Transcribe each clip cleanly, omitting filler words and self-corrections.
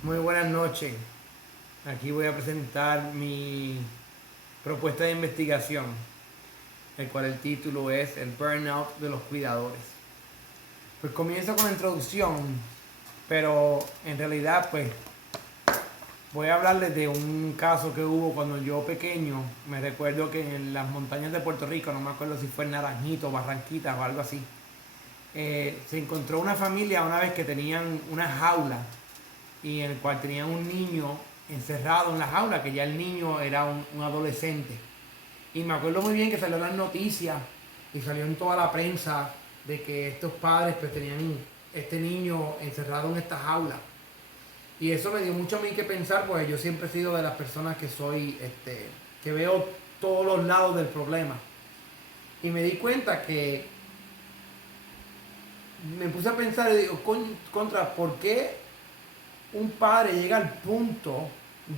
Muy buenas noches. Aquí voy a presentar mi propuesta de investigación, el cual el título es El burnout de los cuidadores. Pues comienzo con la introducción, pero en realidad pues voy a hablarles de un caso que hubo cuando yo pequeño. Me recuerdo que en las montañas de Puerto Rico, no me acuerdo si fue en Naranjito, Barranquita o algo así, se encontró una familia una vez que tenían una jaula y en el cual tenían un niño encerrado en la jaula, que ya el niño era un adolescente. Y me acuerdo muy bien que salió en las noticias y salió en toda la prensa de que estos padres pues tenían este niño encerrado en esta jaula. Y eso me dio mucho a mí que pensar, pues yo siempre he sido de las personas que soy, que veo todos los lados del problema. Y me di cuenta que me puse a pensar y digo, contra, ¿por qué un padre llega al punto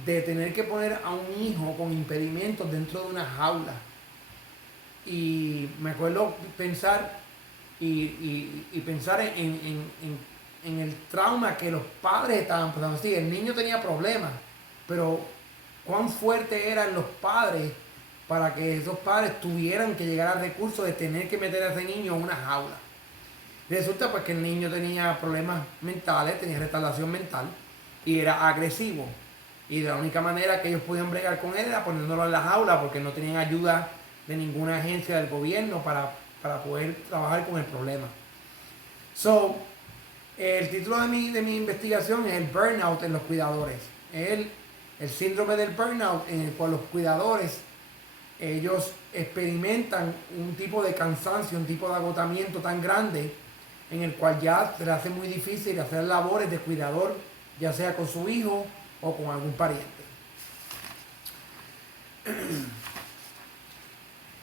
de tener que poner a un hijo con impedimentos dentro de una jaula? Y me acuerdo pensar y pensar en el trauma que los padres estaban pasando. Sí, el niño tenía problemas, pero cuán fuerte eran los padres para que esos padres tuvieran que llegar al recurso de tener que meter a ese niño en una jaula. Resulta pues que el niño tenía problemas mentales, tenía retardación mental y era agresivo. Y de la única manera que ellos podían bregar con él era poniéndolo en la jaula porque no tenían ayuda de ninguna agencia del gobierno para poder trabajar con el problema. So, el título de mi investigación es el burnout en los cuidadores. El síndrome del burnout en el cual los cuidadores ellos experimentan un tipo de cansancio, un tipo de agotamiento tan grande en el cual ya se les hace muy difícil hacer labores de cuidador, ya sea con su hijo o con algún pariente.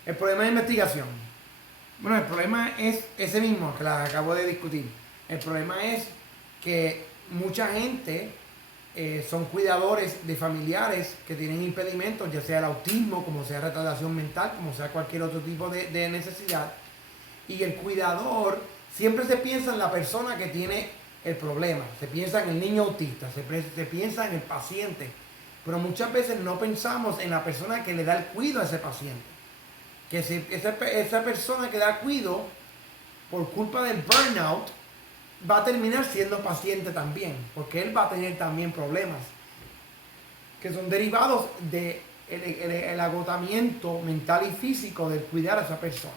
El problema de investigación. Bueno, el problema es ese mismo que la acabo de discutir. El problema es que mucha gente son cuidadores de familiares que tienen impedimentos, ya sea el autismo, como sea retardación mental, como sea cualquier otro tipo de necesidad. Y el cuidador siempre se piensa en la persona que tiene el problema, se piensa en el niño autista, se piensa en el paciente, pero muchas veces no pensamos en la persona que le da el cuidado a ese paciente. Que si esa persona que da cuidado por culpa del burnout va a terminar siendo paciente también, porque él va a tener también problemas que son derivados de el agotamiento mental y físico del cuidar a esa persona.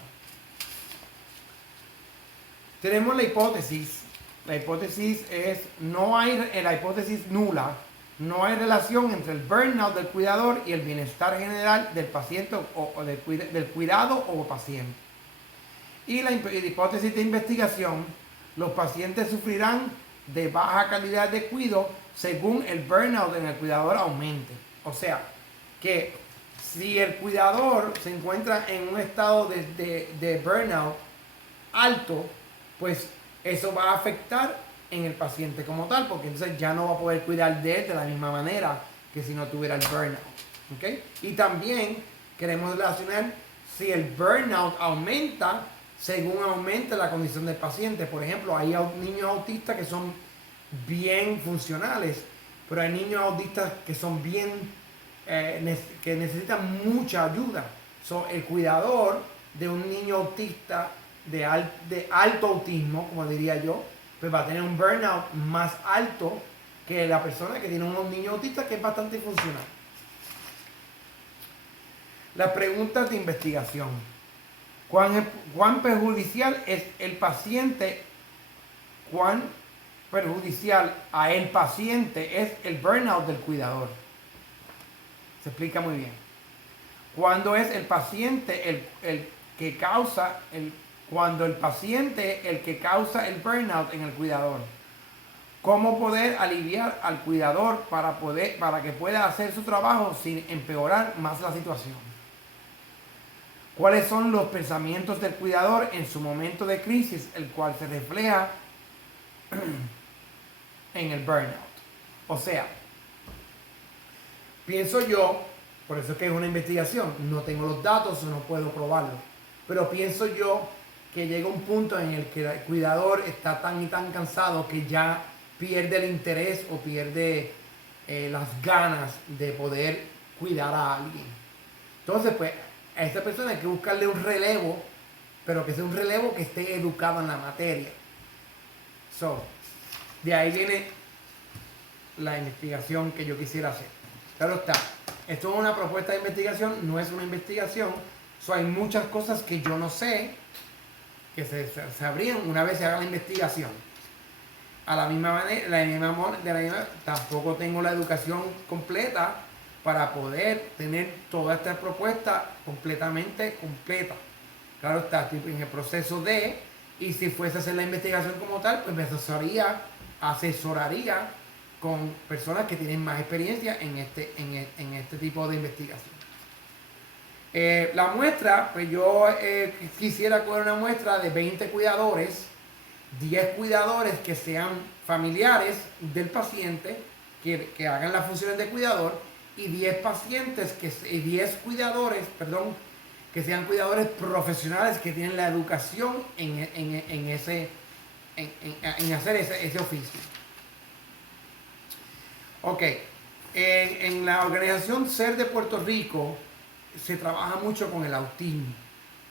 Tenemos la hipótesis. La hipótesis es, la hipótesis nula, no hay relación entre el burnout del cuidador y el bienestar general del paciente o del cuidado o paciente. Y la hipótesis de investigación, los pacientes sufrirán de baja calidad de cuidado según el burnout en el cuidador aumente. O sea, que si el cuidador se encuentra en un estado de burnout alto, pues eso va a afectar en el paciente como tal, porque entonces ya no va a poder cuidar de él de la misma manera que si no tuviera el burnout. ¿Okay? Y también queremos relacionar si el burnout aumenta según aumenta la condición del paciente. Por ejemplo, hay niños autistas que son bien funcionales, pero hay niños autistas que son bien, que necesitan mucha ayuda. So, el cuidador de un niño autista de alto autismo, como diría yo, pues va a tener un burnout más alto que la persona que tiene un niño autista que es bastante funcional. Las preguntas de investigación. ¿Cuán perjudicial es el paciente? ¿Cuán perjudicial a el paciente es el burnout del cuidador? Se explica muy bien. ¿Cuándo es el paciente el que causa cuando el paciente el que causa el burnout en el cuidador? ¿Cómo poder aliviar al cuidador para que pueda hacer su trabajo sin empeorar más la situación? ¿Cuáles son los pensamientos del cuidador en su momento de crisis, el cual se refleja en el burnout? O sea, pienso yo, por eso es que es una investigación, no tengo los datos o no puedo probarlo, pero pienso yo que llega un punto en el que el cuidador está tan y tan cansado que ya pierde el interés o pierde las ganas de poder cuidar a alguien. Entonces, pues, a esta persona hay que buscarle un relevo, pero que sea un relevo que esté educado en la materia. So, de ahí viene la investigación que yo quisiera hacer. Claro está, esto es una propuesta de investigación, no es una investigación. So, hay muchas cosas que yo no sé, que se sabrían una vez se haga la investigación. A la misma manera, tampoco tengo la educación completa para poder tener toda esta propuesta completamente completa. Claro está, estoy en el proceso de, y si fuese a hacer la investigación como tal, pues me asesoraría con personas que tienen más experiencia en este tipo de investigación. La muestra, pues yo quisiera coger una muestra de 20 cuidadores, 10 cuidadores que sean familiares del paciente, que hagan las funciones de cuidador, y 10 pacientes, 10 cuidadores, perdón, que sean cuidadores profesionales que tienen la educación en hacer ese oficio. Ok, en la organización SER de Puerto Rico se trabaja mucho con el autismo,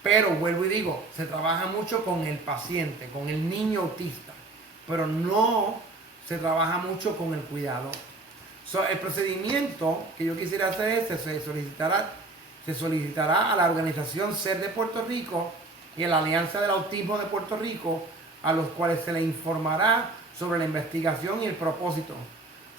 pero vuelvo y digo, se trabaja mucho con el paciente, con el niño autista, pero no se trabaja mucho con el cuidador. So, el procedimiento que yo quisiera hacer es, se solicitará a la organización SER de Puerto Rico y a la Alianza del Autismo de Puerto Rico, a los cuales se le informará sobre la investigación y el propósito,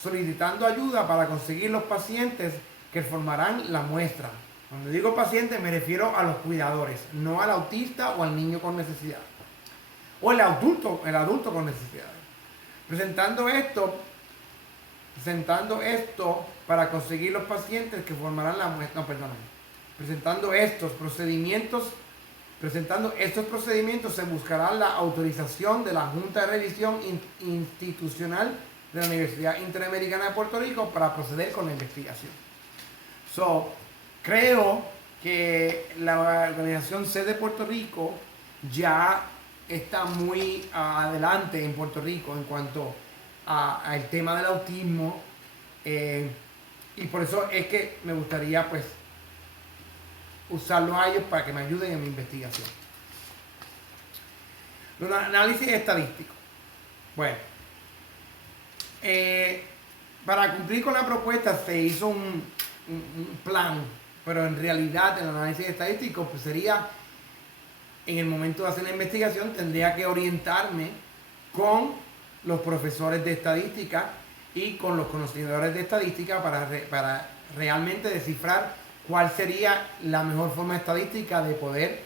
solicitando ayuda para conseguir los pacientes que formarán la muestra. Cuando digo paciente me refiero a los cuidadores, no al autista o al niño con necesidad, o el adulto con necesidades. Presentando esto para conseguir los pacientes que formarán la muestra, presentando estos procedimientos se buscará la autorización de la Junta de Revisión Institucional de la Universidad Interamericana de Puerto Rico para proceder con la investigación. So, creo que la organización SER de Puerto Rico ya está muy adelante en Puerto Rico en cuanto al tema del autismo, y por eso es que me gustaría pues usarlos a ellos para que me ayuden en mi investigación. Los análisis estadísticos. Bueno, para cumplir con la propuesta se hizo un plan, pero en realidad el análisis estadístico pues sería, en el momento de hacer la investigación tendría que orientarme con los profesores de estadística y con los conocedores de estadística para realmente descifrar cuál sería la mejor forma estadística de poder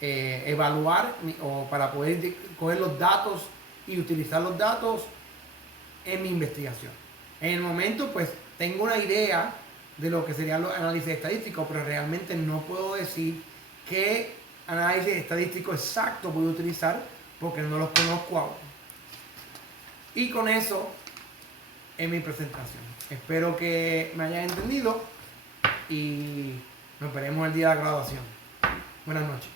evaluar o para poder coger los datos y utilizar los datos en mi investigación. En el momento pues tengo una idea de lo que serían los análisis estadísticos, pero realmente no puedo decir qué análisis estadístico exacto voy a utilizar porque no los conozco aún. Y con eso es mi presentación. Espero que me hayan entendido y nos veremos el día de la graduación. Buenas noches.